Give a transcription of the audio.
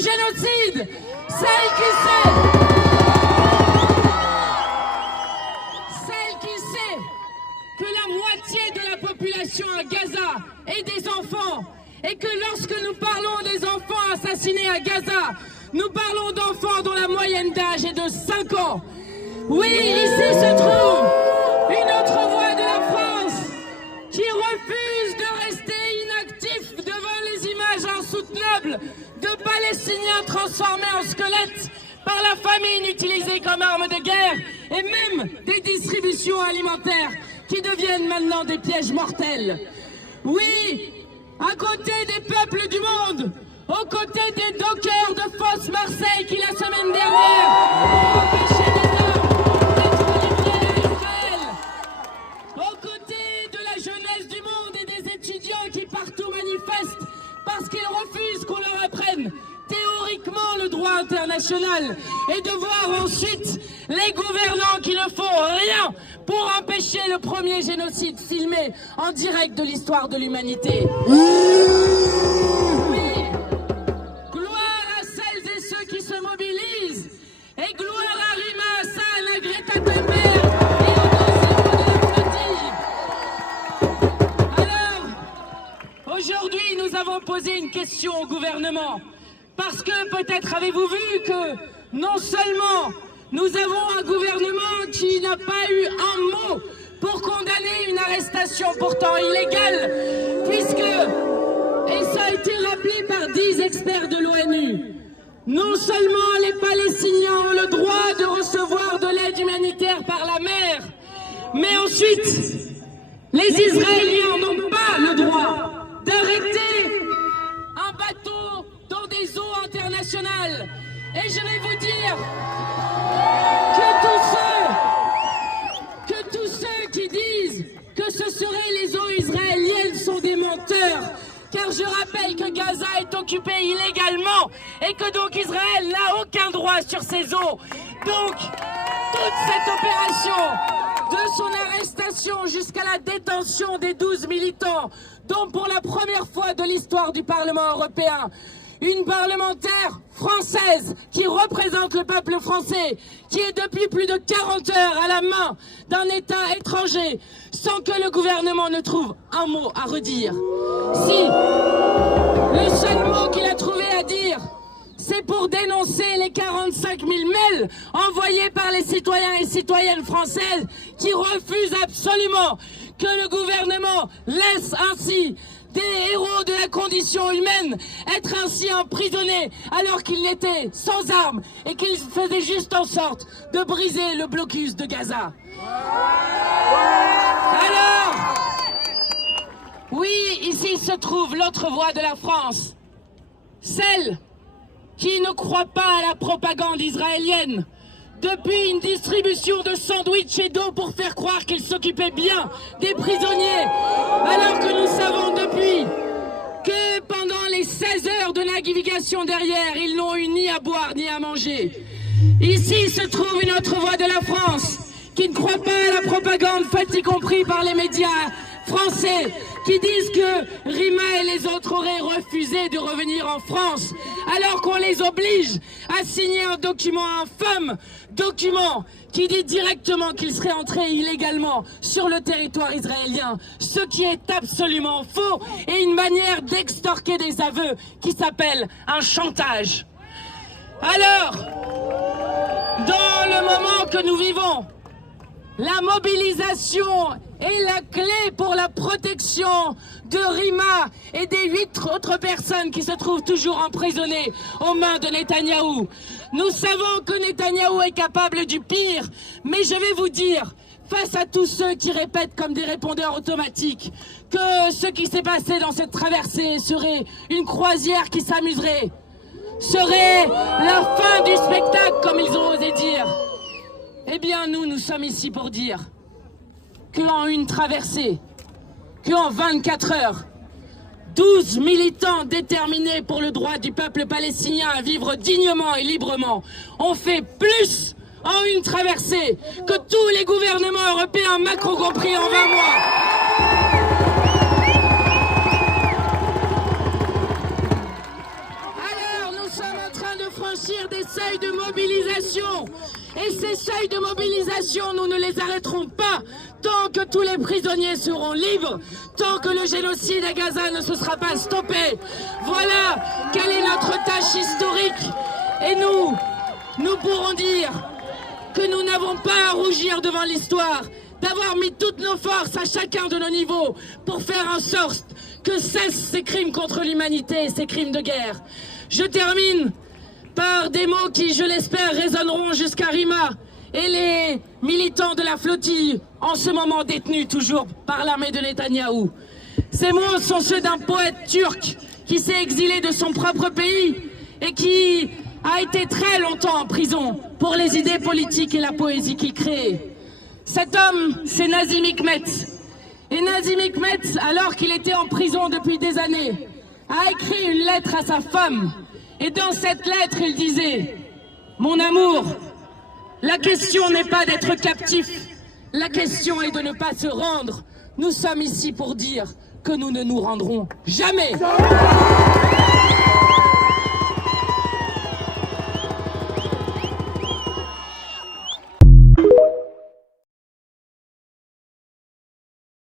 génocide. Celle qui sait que la moitié de la population à Gaza est des enfants. Et que lorsque nous parlons des enfants assassinés à Gaza, nous parlons d'enfants dont la moyenne d'âge est de 5 ans. Oui, ici se trouve une autre voix de la France qui refuse de rester inactif devant les images insoutenables de Palestiniens transformés en squelettes par la famine utilisée comme arme de guerre et même des distributions alimentaires qui deviennent maintenant des pièges mortels. Oui, à côté des peuples du monde, aux côtés des dockers de Fosse Marseille qui la semaine dernière ont empêché des hommes d'être livrés à Israël, aux côtés de la jeunesse du monde et des étudiants qui partout manifestent parce qu'ils refusent qu'on leur apprenne théoriquement le droit international et de voir ensuite les gouvernants qui ne font rien pour empêcher le premier génocide filmé en direct de l'histoire de l'humanité. Oui, gloire à celles et ceux qui se mobilisent et gloire à Rima Hassan, à Greta Thunberg et aux 2 héros de la flottille. Alors, aujourd'hui, nous avons posé une question au gouvernement. Parce que peut-être avez-vous vu que non seulement nous avons un gouvernement qui n'a pas eu un mot pour condamner une arrestation pourtant illégale, puisque, et ça a été rappelé par 10 experts de l'ONU, non seulement les Palestiniens ont le droit de recevoir de l'aide humanitaire par la mer, mais ensuite, les Israéliens n'ont pas le droit d'arrêter un bateau dans des eaux internationales. Et je vais vous dire que tous ceux qui disent que ce seraient les eaux israéliennes sont des menteurs. Car je rappelle que Gaza est occupé illégalement et que donc Israël n'a aucun droit sur ces eaux. Donc, toute cette opération, de son arrestation jusqu'à la détention des 12 militants, dont pour la première fois de l'histoire du Parlement européen, une parlementaire française qui représente le peuple français, qui est depuis plus de 40 heures à la main d'un État étranger, sans que le gouvernement ne trouve un mot à redire. Si, le seul mot qu'il a trouvé à dire, c'est pour dénoncer les 45 000 mails envoyés par les citoyens et citoyennes françaises qui refusent absolument que le gouvernement laisse ainsi des héros de la condition humaine être ainsi emprisonnés alors qu'ils n'étaient sans armes et qu'ils faisaient juste en sorte de briser le blocus de Gaza. Alors, oui, ici se trouve l'autre voix de la France, celle qui ne croit pas à la propagande israélienne. Depuis une distribution de sandwichs et d'eau pour faire croire qu'ils s'occupaient bien des prisonniers, alors que nous savons depuis que pendant les 16 heures de navigation derrière, ils n'ont eu ni à boire ni à manger. Ici se trouve une autre voix de la France qui ne croit pas à la propagande faite y compris par les médias français qui disent que Rima et les autres auraient refusé de revenir en France alors qu'on les oblige à signer un document infâme, document qui dit directement qu'ils seraient entrés illégalement sur le territoire israélien, ce qui est absolument faux et une manière d'extorquer des aveux qui s'appelle un chantage. Alors, dans le moment que nous vivons, la mobilisation est la clé pour la protection de Rima et des 8 autres personnes qui se trouvent toujours emprisonnées aux mains de Netanyahou. Nous savons que Netanyahou est capable du pire, mais je vais vous dire, face à tous ceux qui répètent comme des répondeurs automatiques que ce qui s'est passé dans cette traversée serait une croisière qui s'amuserait, serait la fin du spectacle comme ils ont osé dire. Eh bien nous sommes ici pour dire qu'en une traversée, qu'en 24 heures, 12 militants déterminés pour le droit du peuple palestinien à vivre dignement et librement ont fait plus en une traversée que tous les gouvernements européens, Macron compris, en 20 mois. Alors nous sommes en franchir des seuils de mobilisation. Et ces seuils de mobilisation, nous ne les arrêterons pas tant que tous les prisonniers seront libres, tant que le génocide à Gaza ne se sera pas stoppé. Voilà quelle est notre tâche historique. Et nous pourrons dire que nous n'avons pas à rougir devant l'histoire, d'avoir mis toutes nos forces à chacun de nos niveaux pour faire en sorte que cessent ces crimes contre l'humanité et ces crimes de guerre. Je termine par des mots qui, je l'espère, résonneront jusqu'à Rima et les militants de la flottille, en ce moment détenus toujours par l'armée de Netanyahou. Ces mots sont ceux d'un poète turc qui s'est exilé de son propre pays et qui a été très longtemps en prison pour les idées politiques et la poésie qu'il créait. Cet homme, c'est Nazim Hikmet. Et Nazim Hikmet, alors qu'il était en prison depuis des années, a écrit une lettre à sa femme. Et dans cette lettre, il disait « Mon amour, la question n'est pas d'être captif, la question est de ne pas se rendre. Nous sommes ici pour dire que nous ne nous rendrons jamais. »